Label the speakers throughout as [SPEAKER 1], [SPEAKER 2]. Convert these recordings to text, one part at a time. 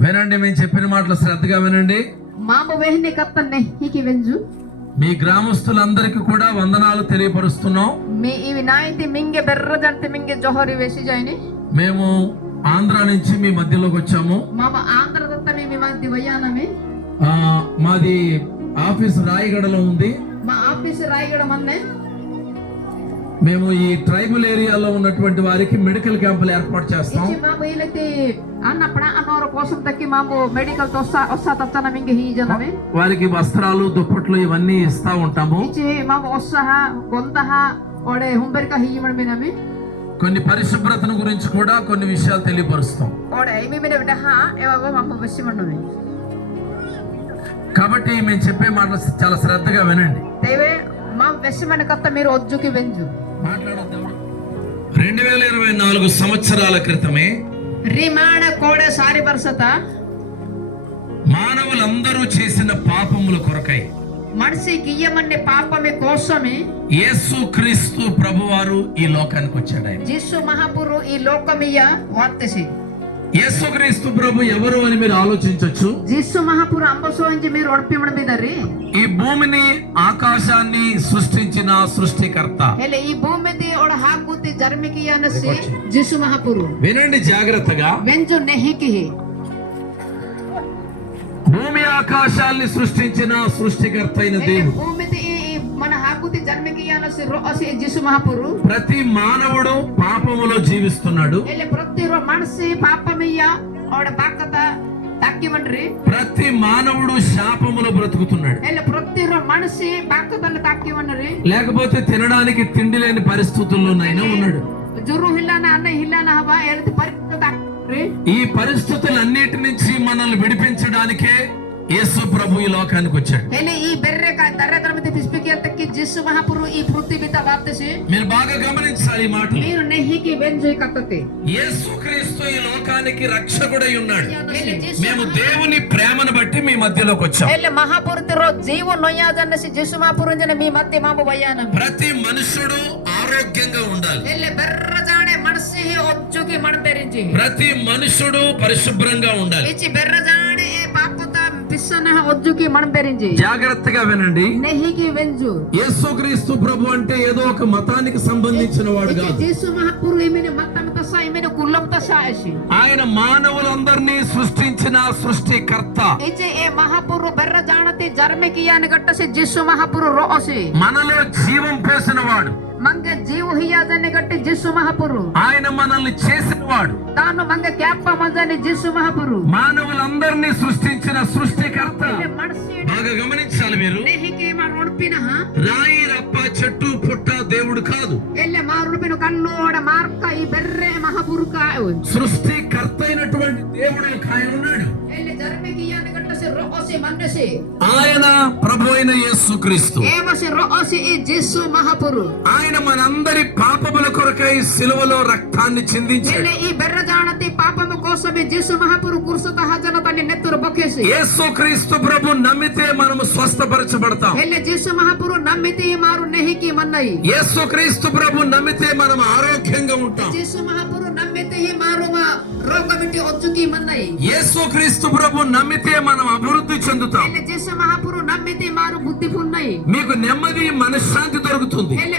[SPEAKER 1] వినండి మేము చెప్పిన మాటలు శ్రద్ధగా వినండి.
[SPEAKER 2] మామ వెహిని కత్తన్నే హీకి వెంజు.
[SPEAKER 1] మీ గ్రామస్తులందరికీ కూడా వందనాలు తెలియపరుస్తున్నాం.
[SPEAKER 2] మీ ఈ వినాయతి మింగే బెర్రదంటే మింగే జోహరి వేసి జాయిని.
[SPEAKER 1] మేము ఆంధ్ర నుంచి మీ మధ్యలోకి వచ్చాము.
[SPEAKER 2] మామ మీ మధ్య వయ్యానమి
[SPEAKER 1] ఆ, మాది ఆఫీస్ రాయగడలో ఉంది.
[SPEAKER 2] మా ఆఫీస్ రాయగడ మన్నే
[SPEAKER 1] మేము ఈ ట్రైబల్ ఏరియాలో ఉన్నటువంటి వారికి మెడికల్ క్యాంపులు ఏర్పాటు చేస్తాం. వారికి వస్త్రాలు దుప్పట్లు ఇవన్నీ ఇస్తా ఉంటాము. కొన్ని పరిశుభ్రతను గురించి కూడా కొన్ని విషయాలు తెలియపరుస్తాం. కాబట్టి మేము చెప్పే మాటలు చాలా శ్రద్ధగా వినండి.
[SPEAKER 2] దేవే మా మణ కత్త మీరు ఒజ్జుకి వెంజు.
[SPEAKER 1] రెండు వేల ఇరవై నాలుగు సంవత్సరాల క్రితమే
[SPEAKER 2] రిమాణ కోడే
[SPEAKER 1] మానవులందరూ చేసిన పాపముల కొరకై
[SPEAKER 2] మనిషి గియ్యమన్ని పాపమి కోసమి
[SPEAKER 1] యేసు క్రీస్తు ప్రభువారు ఈ లోకానికి వచ్చాడు ఆయన
[SPEAKER 2] జీసు మహాపురు ఈ లోకమియ వార్తసి
[SPEAKER 1] యేసు క్రీస్తు ప్రభు ఎవరు అని మీరు ఆలోచించవచ్చు
[SPEAKER 2] జీసు మహాపురు అంబసోంచి మీరు ఒడిపిమణ మీదరి
[SPEAKER 1] ఈ భూమిని ఆకాశాన్ని సృష్టించిన సృష్టికర్త
[SPEAKER 2] hele ఈ భూమిది ఒడ ಹಾಕುತಿ ಜರ್ಮಿಕಿ ಅನಸಿ ಜಿಸು ಮಹಾಪುರು
[SPEAKER 1] వినండి జాగ్రత్తగా
[SPEAKER 2] వెంజు నెహికి
[SPEAKER 1] భూమి ఆకాశాల్ని సృష్టించిన సృష్టికర్త అయిన
[SPEAKER 2] hele
[SPEAKER 1] దేవుడు
[SPEAKER 2] భూమిది ఈ ఈ మన ಹಾಕುತಿ ಜರ್ಮಿಕಿ
[SPEAKER 1] ప్రతి మానవుడు పాపములో జీవిస్తున్నాడు. ప్రతి మానవుడు శాపములో బ్రతుకుతున్నాడు. లేకపోతే తినడానికి తిండి లేని
[SPEAKER 2] పరిస్థితుల్లో నైనా ఉన్నాడు.
[SPEAKER 1] ఈ పరిస్థితులన్నిటి నుంచి మనల్ని విడిపించడానికే యేసు ప్రభు ఈ లోకానికి వచ్చాడు.
[SPEAKER 2] ఈ బెర్రె
[SPEAKER 1] మీరు బాగా గమనించాలి ఈ మాటలు
[SPEAKER 2] మీరు నెహికి వెంజు కత్తతి
[SPEAKER 1] యేసు క్రీస్తు ఈ లోకానికి రక్షకుడై ఉన్నాడు. మేము దేవుని ప్రేమను బట్టి మీ మధ్యలోకి వచ్చాం.
[SPEAKER 2] hele మహాపురుతిరో జీవు నొయ్యాదన్నసి జిస్సు మహాపురుంజన మీ మధ్య మాము వయ్యానం.
[SPEAKER 1] ప్రతి మనుషుడు ఆరోగ్యంగా ఉండాలి.
[SPEAKER 2] hele బెర్ర జాడే మనసి ఒచ్చుకి మన పెరించి
[SPEAKER 1] ప్రతి మనుషుడు పరిశుభ్రంగా ఉండాలి.
[SPEAKER 2] ఇచ్చి బెర్ర మన పెరించి
[SPEAKER 1] జాగ్రత్తగా వినండి.
[SPEAKER 2] నెహికి వెంజు.
[SPEAKER 1] యేసుక్రీస్తు ప్రభు అంటే ఏదో ఒక మతానికి సంబంధించిన వాడు కాదు.
[SPEAKER 2] జిస్సు మహాపురు ఇమిని మత్తం తస ఇమిని కుల్లం తస అసి
[SPEAKER 1] ఆయన మానవులందరినీ సృష్టించిన సృష్టికర్త.
[SPEAKER 2] ఇచ్చి ఏ మహాపురు బెర్ర జానతి జర్మికియాని గట్టసి జిస్సు మహాపురు రోసి.
[SPEAKER 1] మనలో జీవం పోసిన వాడు.
[SPEAKER 2] మంగ జీవు హియాజని గట్టి జిస్సు మహాపురు.
[SPEAKER 1] ఆయన మనల్ని చేసిన వాడు
[SPEAKER 2] తాను మంగ క్యాప్ప మంజని జిస్సు మహాపురు.
[SPEAKER 1] మానవులందరినీ సృష్టించిన సృష్టికర్త. బాగా గమనించాలి మీరు.
[SPEAKER 2] నొడిపిన
[SPEAKER 1] రాయి రప్ప చెట్టు పుట్ట దేవుడు కాదు.
[SPEAKER 2] కన్ను ఓడ మార్క ఈ బెర్రె మహాపురుక
[SPEAKER 1] సృష్టికర్త అయినటువంటి దేవుడు ఆయన ఉన్నాడు. ఆయన ప్రభు అయిన యేసుక్రీస్తు ఆయన మనందరి పాపముల కొరకై సిలువలో రక్తాన్ని చిందించాడు.
[SPEAKER 2] ఈ బెర్ర జానతి పాపము కోసమే జిస్సు మహాపురు కుర్సుత హజన తన్ని నెత్తురు బొక్కేసి.
[SPEAKER 1] యేసుక్రీస్తు ప్రభు నమ్మితే మనము స్వస్థపరచబడతాం.
[SPEAKER 2] ఎల్లె జిస్సు మహాపురు నమ్మితి మారు నెహికి మన్నయి.
[SPEAKER 1] యేసుక్రీస్తు ప్రభు నమ్మితే మనం ఆరోగ్యంగా ఉంటాం.
[SPEAKER 2] జిస్సు మహాపురు నమ్మితి మారు మా రోగమిటి ఒచ్చుకి మన్నయి.
[SPEAKER 1] యేసుక్రీస్తు ప్రభు నమ్మితే మనం అభివృద్ధి చెందుతాం.
[SPEAKER 2] ఎల్లె జిస్సు మహాపురు నమ్మితి మారు బుద్ధి పున్నయి.
[SPEAKER 1] మీకు నెమ్మది మనశ్శాంతి దొరుకుతుంది.
[SPEAKER 2] ఎల్లె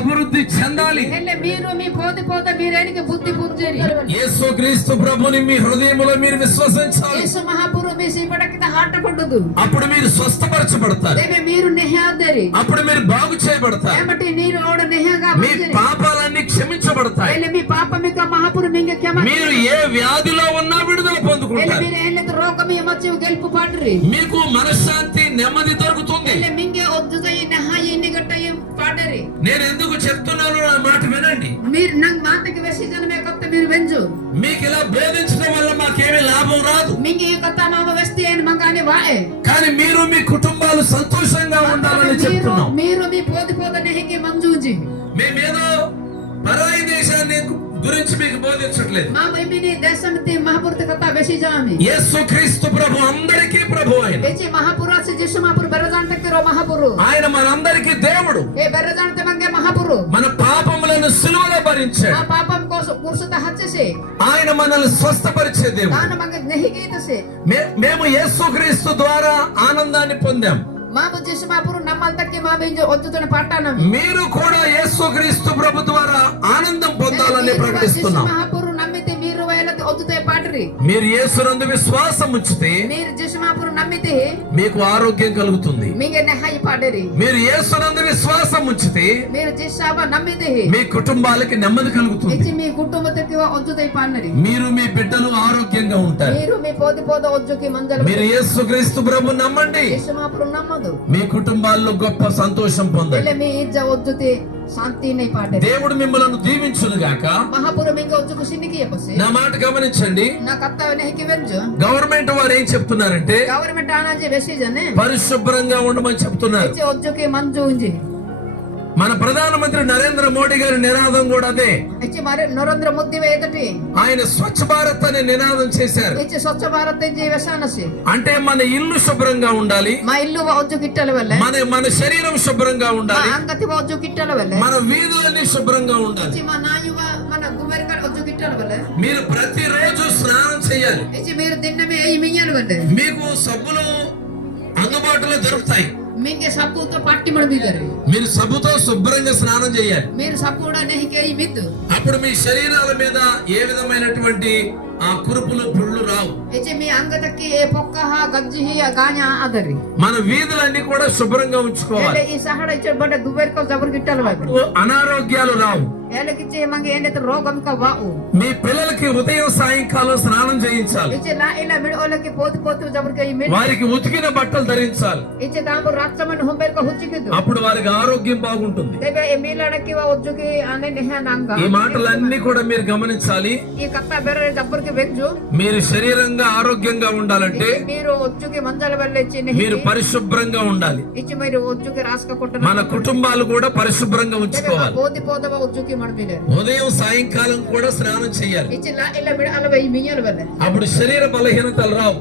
[SPEAKER 1] అభివృద్ధి చెందాలి.
[SPEAKER 2] మీరు మీ పోది పోత మీరేనికి బుద్ధి పుంజేరి.
[SPEAKER 1] యేసు క్రీస్తు ప్రభుని మీ హృదయంలో మీరు విశ్వసించాలి.
[SPEAKER 2] యేసు మహాపురు మీ సీపడకిత హాట పడ్డదు
[SPEAKER 1] అప్పుడు మీరు స్వస్థపరచబడతారు.
[SPEAKER 2] మీరు నెహాదరి
[SPEAKER 1] అప్పుడు మీరు బాగు చేయబడతారు.
[SPEAKER 2] ఏమటి నీరు ఓడ నెహగా
[SPEAKER 1] మీ పాపాలన్నీ క్షమించబడతాయి.
[SPEAKER 2] మీ పాప మిక మహాపురు మింగ క్షమ
[SPEAKER 1] మీరు ఏ వ్యాధిలో ఉన్నా విడుదల పొందుకుంటారు.
[SPEAKER 2] మీరు హెల్లె రోగమి మచ్చి గెలుపు పాడ్రి
[SPEAKER 1] మీకు మనశ్శాంతి నెమ్మది దొరుకుతుంది.
[SPEAKER 2] మింగే ఒద్దుదయి
[SPEAKER 1] నేను ఎందుకు చెప్తున్నాను నా మాట వినండి.
[SPEAKER 2] మీరు నంగ్ మాటకి వెసిజనమే కొత్త మీరు వెంజు.
[SPEAKER 1] మీకు ఇలా భేదించడం వల్ల మాకేమీ లాభం రాదు.
[SPEAKER 2] మీకు ఈ కొత్త మామ వస్తే ఏం మంగానే వాయే.
[SPEAKER 1] కానీ మీరు మీ కుటుంబాలు సంతోషంగా ఉండాలని చెప్తున్నాం. మీరు మీ గురించి మీకు బోధించట్లేదు
[SPEAKER 2] imini desamti mahapurta kata vesi jami.
[SPEAKER 1] యేసు క్రీస్తు ప్రభు అందరికీ ప్రభు ఆయన
[SPEAKER 2] se jisu mahapur berazante kiro mahapuru.
[SPEAKER 1] ఆయన మనందరికీ దేవుడు
[SPEAKER 2] E berazante mange mahapuru.
[SPEAKER 1] మన పాపములను సిలువలో భరించాడు
[SPEAKER 2] papam ko kursuta hatse
[SPEAKER 1] ఆయన మనల్ని స్వస్థపరిచే దేవుడు
[SPEAKER 2] Dana mange nehiki tase.
[SPEAKER 1] మే- మేము యేసు క్రీస్తు ద్వారా ఆనందాన్ని పొందాం
[SPEAKER 2] Mahapuru namal takke mama injo ojutone patana.
[SPEAKER 1] మీరు కూడా యేసు క్రీస్తు ప్రభు ద్వారా ఆనందం పొందాలని ప్రకటిస్తున్నాం
[SPEAKER 2] mahapuru
[SPEAKER 1] మీరు యేసునందు విశ్వాసం ఉంచితే
[SPEAKER 2] మీరు mahapuru namite
[SPEAKER 1] మీకు ఆరోగ్యం కలుగుతుంది.
[SPEAKER 2] minge nehai padri.
[SPEAKER 1] మీరు యేసునందు విశ్వాసం ఉంచితే
[SPEAKER 2] మీరు జిస్సాబా నమ్మితే
[SPEAKER 1] మీ కుటుంబాలకి నెమ్మది కలుగుతుంది.
[SPEAKER 2] ఇచ్చి మీ కుటుంబతకి ఒజ్జుతై పాన్నరి
[SPEAKER 1] మీరు మీ బిడ్డలు ఆరోగ్యంగా ఉంటారు.
[SPEAKER 2] మీరు మీ పోది పోద ఒజ్జుకి మంజలు
[SPEAKER 1] మీరు యేసు క్రీస్తు ప్రభు నమ్మండి.
[SPEAKER 2] నమ్మదు.
[SPEAKER 1] మీ కుటుంబాల్లో గొప్ప సంతోషం పొందండి.
[SPEAKER 2] మీ ఇజ్జ ఒజ్జుతి
[SPEAKER 1] దేవుడు మిమ్మల్ని దీవించును గాక.
[SPEAKER 2] మహాపురు చెప్పసి
[SPEAKER 1] నా మాట గమనించండి.
[SPEAKER 2] నా కత్త
[SPEAKER 1] గవర్నమెంట్ వారు ఏం చెప్తున్నారంటే
[SPEAKER 2] గవర్నమెంట్ ఆనాజే వెసిజనే
[SPEAKER 1] పరిశుభ్రంగా ఉండమని చెప్తున్నారు.
[SPEAKER 2] మంజు
[SPEAKER 1] మన ప్రధానమంత్రి నరేంద్ర మోడీ గారి నినాదం కూడా అదే.
[SPEAKER 2] నరేంద్ర మోదీ వేదటి
[SPEAKER 1] ఆయన స్వచ్ఛ భారత్ అనే నినాదం చేశారు.
[SPEAKER 2] ఇచ్చి స్వచ్ఛ భారత్
[SPEAKER 1] అంటే మన ఇల్లు శుభ్రంగా ఉండాలి.
[SPEAKER 2] మా ఇల్లు ఒజ్జు కిట్టల వెళ్ళే
[SPEAKER 1] మన మన శరీరం శుభ్రంగా ఉండాలి.
[SPEAKER 2] అంగతి ఒజ్జు కిట్టల వెళ్ళే
[SPEAKER 1] మన వీధులన్నీ శుభ్రంగా ఉండాలి.
[SPEAKER 2] మా నాయువ మన గుమ్మరికాడ ఒజ్జు కిట్టల వెళ్ళే
[SPEAKER 1] మీరు ప్రతిరోజు స్నానం చేయాలి.
[SPEAKER 2] ఇచ్చి మీరు దిన్నమే వెళ్ళే
[SPEAKER 1] మీకు సబ్బులు అందుబాటులో దొరుకుతాయి.
[SPEAKER 2] మీకు మన బిగరు
[SPEAKER 1] మీరు సబ్బుతో శుభ్రంగా స్నానం చేయాలి.
[SPEAKER 2] మీరు సబ్బు కూడా ఈ మిద్దు
[SPEAKER 1] అప్పుడు మీ శరీరాల మీద ఏ విధమైనటువంటి ఆ కురుపులు పుళ్ళు రావు.
[SPEAKER 2] ఇచ్చి మీ అంగతకి ఏ పొక్క గజ్జి గాня అదరి
[SPEAKER 1] మన వీధులన్నీ కూడా శుభ్రంగా ఉంచుకోవాలి.
[SPEAKER 2] ఈ సహడ ఇచ్చే బట్ట జబర్ గిట్టలు వైపు
[SPEAKER 1] అనారోగ్యాలు రావు.
[SPEAKER 2] ఏలకిచ్చే మంగ ఏంటైతే రోగం
[SPEAKER 1] మీ పిల్లలకి ఉదయం సాయంకాలం స్నానం చేయించాలి.
[SPEAKER 2] ఇచ్చే నా ఇలా మిడోలకి పోతు పోతు జబర్కి ఈ మిడ్
[SPEAKER 1] వారికి ఉతికిన బట్టలు ధరించాలి.
[SPEAKER 2] ఇచ్చే దాంబు రాష్ట్రమని హొంబెరికో హుచ్చికిద్దు
[SPEAKER 1] అప్పుడు వారికి ఆరోగ్యం బాగుంటుంది.
[SPEAKER 2] మీలాడకి ఉజ్జుకి అనే
[SPEAKER 1] ఈ మాటలన్నీ కూడా మీరు గమనించాలి.
[SPEAKER 2] ఈ కత్త బెర్ర జబ్బర్కి వెంజు.
[SPEAKER 1] మీరు శరీరంగా ఆరోగ్యంగా ఉండాలంటే
[SPEAKER 2] మీరు ఒజ్జుకి మంజల వెళ్ళి
[SPEAKER 1] మీరు పరిశుభ్రంగా ఉండాలి.
[SPEAKER 2] ఇచ్చి మీరు ఒజ్జుకి రాసుక కొట్టిన
[SPEAKER 1] మన కుటుంబాలు కూడా పరిశుభ్రంగా ఉంచుకోవాలి.
[SPEAKER 2] పోతి పోతవ
[SPEAKER 1] ఉదయం సాయంకాలం కూడా స్నానం చేయాలి. అప్పుడు శరీర బలహీనతలు రావు.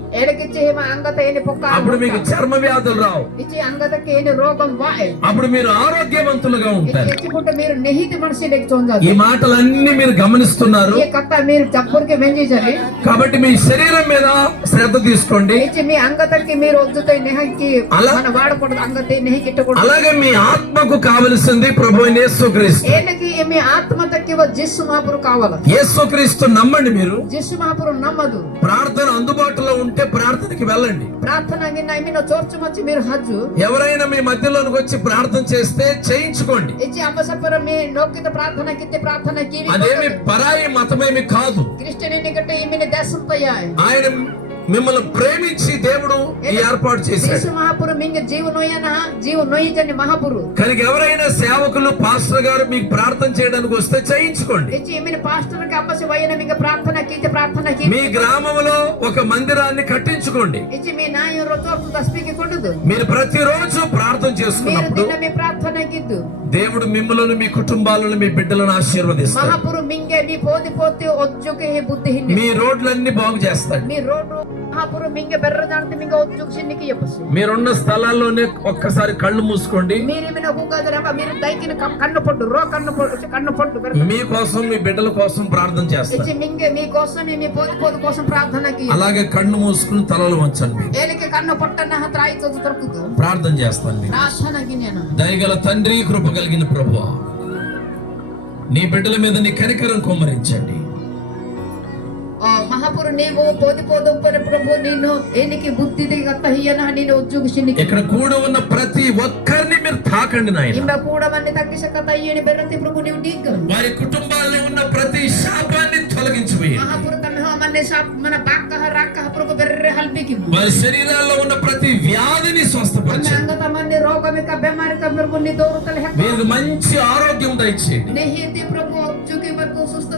[SPEAKER 1] అప్పుడు మీకు చర్మ వ్యాధులు రావు.
[SPEAKER 2] ఇచ్చి అంగతకి ఏని రోగం వాయ్.
[SPEAKER 1] అప్పుడు మీరు ఆరోగ్యవంతులుగా ఉంటారు.
[SPEAKER 2] ఇచ్చుకుంటే మీరు నెహితి మనిషి లెక్క
[SPEAKER 1] ఈ మాటలన్నీ మీరు గమనిస్తున్నారు. కాబట్టి మీ శరీరం మీద శ్రద్ధ తీసుకోండి.
[SPEAKER 2] ఇచ్చి మీ అంగతకి మీరు
[SPEAKER 1] అలాగే మీ ఆత్మకు కావలసింది ప్రభు అయిన యేసుక్రీస్తు
[SPEAKER 2] ఆత్మ తక్కివ జిస్సు మాపురు కావాలి.
[SPEAKER 1] యేసుక్రీస్తు నమ్మండి మీరు.
[SPEAKER 2] జిస్సు మాపురు నమ్మదు.
[SPEAKER 1] ప్రార్థన అందుబాటులో ఉంటే ప్రార్థనకి వెళ్ళండి.
[SPEAKER 2] ప్రార్థన గిన్న మీను చోర్చు వచ్చి మీరు హజ్జు.
[SPEAKER 1] ఎవరైనా మీ మధ్యలోనికి వచ్చి ప్రార్థన చేస్తే చేయించుకోండి.
[SPEAKER 2] ఇచ్చి అమ్మ సప్పర మీ నొక్కిత ప్రార్థన కిత్తి ప్రార్థన కివి
[SPEAKER 1] అదేమి పరాయి మతమేమి కాదు.
[SPEAKER 2] క్రిస్టియన్ కట్టే ఈమె దేశం
[SPEAKER 1] ఆయన మిమ్మల్ని ప్రేమించి దేవుడు ఈ ఏర్పాటు చేశాడు.
[SPEAKER 2] మహాపురు మింగ జీవ నొయ్యన? జీవ నొయ్యజని మహాపురు.
[SPEAKER 1] కనుక ఎవరైనా సేవకులు పాస్టర్ గారు మీకు ప్రార్థన చేయడానికి వస్తే చేయించుకోండి.
[SPEAKER 2] ఈమెను పాస్టర్కి అమ్మసి వయ్యన మింగ ప్రార్థన కీతి ప్రార్థన
[SPEAKER 1] మీ గ్రామంలో ఒక మందిరాన్ని కట్టించుకోండి.
[SPEAKER 2] ఇచ్చి మీ
[SPEAKER 1] మీరు ప్రతిరోజు ప్రార్థన
[SPEAKER 2] మీరు
[SPEAKER 1] చేసుకున్నప్పుడు దేవుడు మిమ్మల్ని మీ కుటుంబాలను మీ బిడ్డలను ఆశీర్వదిస్తాడు.
[SPEAKER 2] మహాపురు మింగే మీ పోతి పోతి
[SPEAKER 1] మీ రోడ్లన్నీ బాగు చేస్తాడు.
[SPEAKER 2] మీ రోడ్డు
[SPEAKER 1] మీరున్న స్థలాల్లోనే ఒక్కసారి కళ్ళు మూసుకోండి.
[SPEAKER 2] కన్ను కన్ను కన్ను బెర్ర.
[SPEAKER 1] మీకోసం మీ బిడ్డల కోసం ప్రార్థన
[SPEAKER 2] మీ కోసం మీ కోసం ప్రార్థనకి
[SPEAKER 1] అలాగే కళ్ళు మూసుకుని తలలు వంచండి.
[SPEAKER 2] కన్ను
[SPEAKER 1] ప్రార్థన చేస్తాను దయగల తండ్రి కృప కలిగిన ప్రభు నీ బిడ్డల మీద నీ కనికరం కుమ్మరించండి.
[SPEAKER 2] ಆ, ಮಹಾಪುರು ನೀವು ಪೋದಿ ಪೋದ ಪ್ರಭು ನೀನು ಏನಿಕೆ ಬುದ್ಧಿ ತಹಿಯನ ನೀನು ಉಜ್ಜುಗ ಶಿನಿಕೆ
[SPEAKER 1] ఇక్కడ కూడి ఉన్న ప్రతి ఒక్కరిని మీరు తాకండి నాయన
[SPEAKER 2] ಇಂಬ ಕೂಡ ಮನ್ನೆ ತಗ್ಗಿಸಕ ತಯ್ಯನಿ ಬೆರತಿ ಪ್ರಭು ನೀವು ಡೀಗ
[SPEAKER 1] వారి కుటుంబాల్లో ఉన్న ప్రతి శాపాన్ని తొలగించిపోయి
[SPEAKER 2] ಮಹಾಪುರು ತಮ್ಮ ಮನ್ನೆ ಶಾಪ್ ಮನ ಬಾಕ್ಕ ರಾಕ್ಕ ಪ್ರಭು ಬೆರ್ರೆ ಹಲ್ಬಿಕಿ
[SPEAKER 1] వారి శరీరాల్లో ఉన్న ప్రతి వ్యాధిని
[SPEAKER 2] ಅನ್ನ
[SPEAKER 1] స్వస్థపరిచి
[SPEAKER 2] ಅಂಗತ ಮನ್ನೆ ರೋಗಮಿಕ ಬೆಮಾರಿಕ ಪ್ರಭು ನಿ ದೋರುತಲೆ ಹೆಕ್ಕ
[SPEAKER 1] వీరికి మంచి ఆరోగ్యం దయచేయండి
[SPEAKER 2] ನೆಹಿತಿ ಪ್ರಭು ಉಜ್ಜುಗಿ ಮತ್ತು ಸುಸ್ತತೈನ ಮಣ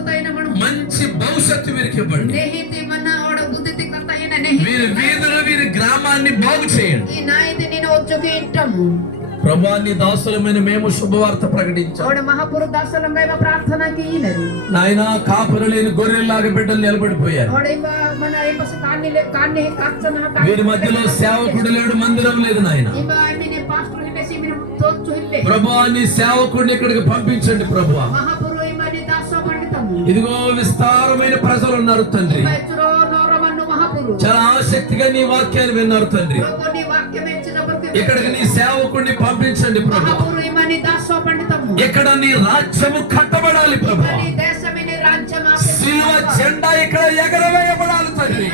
[SPEAKER 1] మంచి భవిష్యత్తు వీరికి ఇవ్వండి. వీరి వీధులు వీరి గ్రామాన్ని బాగు చేయండి. ప్రభాన్ని దాసులమైన మేము శుభవార్త ప్రకటించాం. నాయన కాపురు లేని గొర్రెల్లాగా బిడ్డలు నిలబడిపోయారు. వీరి మధ్యలో సేవకుడు లేడు మందిరం లేదు నాయన. ప్రభాని సేవకుడిని ఇక్కడికి పంపించండి ప్రభు ఇదిగో విస్తారమైన ప్రజలు ఉన్నారు తండ్రి. చాలా ఆసక్తిగా నీ వాక్యాన్ని విన్నారు తండ్రి. ఇక్కడికి నీ సేవకుడిని పంపించండి ప్రభు. ఇక్కడ నీ రాజ్యము కట్టబడాలి ప్రభు. శిలువ జెండా ఇక్కడ ఎగరవేయబడాలి తండ్రి.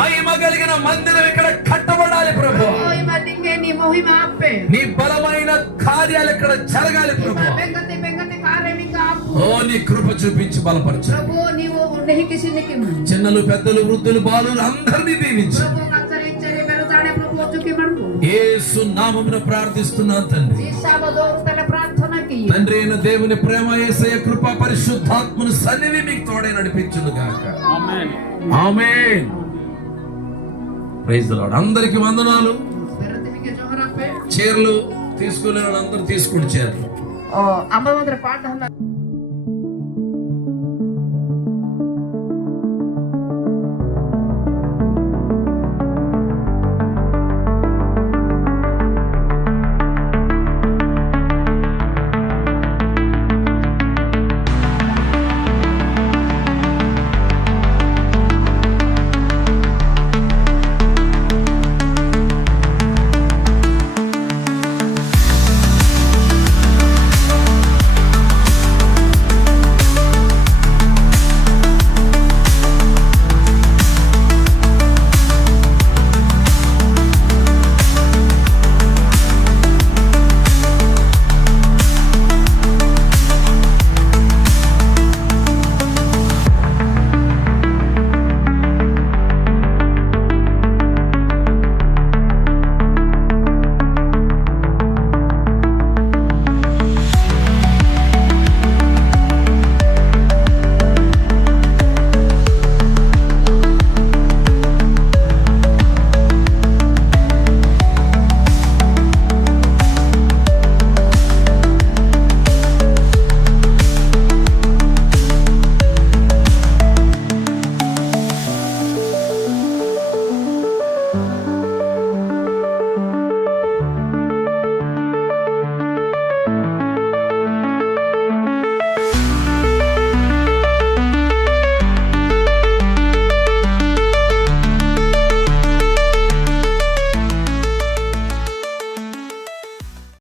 [SPEAKER 1] మహిమ కలిగిన మందిరం ఇక్కడ కట్టబడాలి ప్రభు.
[SPEAKER 2] నీ మహిమ ఆపే.
[SPEAKER 1] నీ బలమైన కార్యాలు ఇక్కడ జరగాలి ప్రభు. ఓ నీ కృప చూపించి బలపరచు.
[SPEAKER 2] ప్రభు నీవు
[SPEAKER 1] చిన్నలు పెద్దలు వృద్ధులు బాలులు అందరినీ దీవించు.
[SPEAKER 2] ప్రభు
[SPEAKER 1] యేసు నామమున ప్రార్థిస్తున్నాను తండ్రి. తండ్రి అయిన దేవుని ప్రేమ యేసయ్య కృప పరిశుద్ధాత్మను సన్నిధి మీకు తోడే నడిపించును గాక. ఆమేన్. Praise the lord. అందరికి వందనాలు.
[SPEAKER 2] మెరతిమికి జోహరాపే
[SPEAKER 1] చీరలు తీసుకునే వాళ్ళందరూ తీసుకుని చీరలు.
[SPEAKER 2] పాట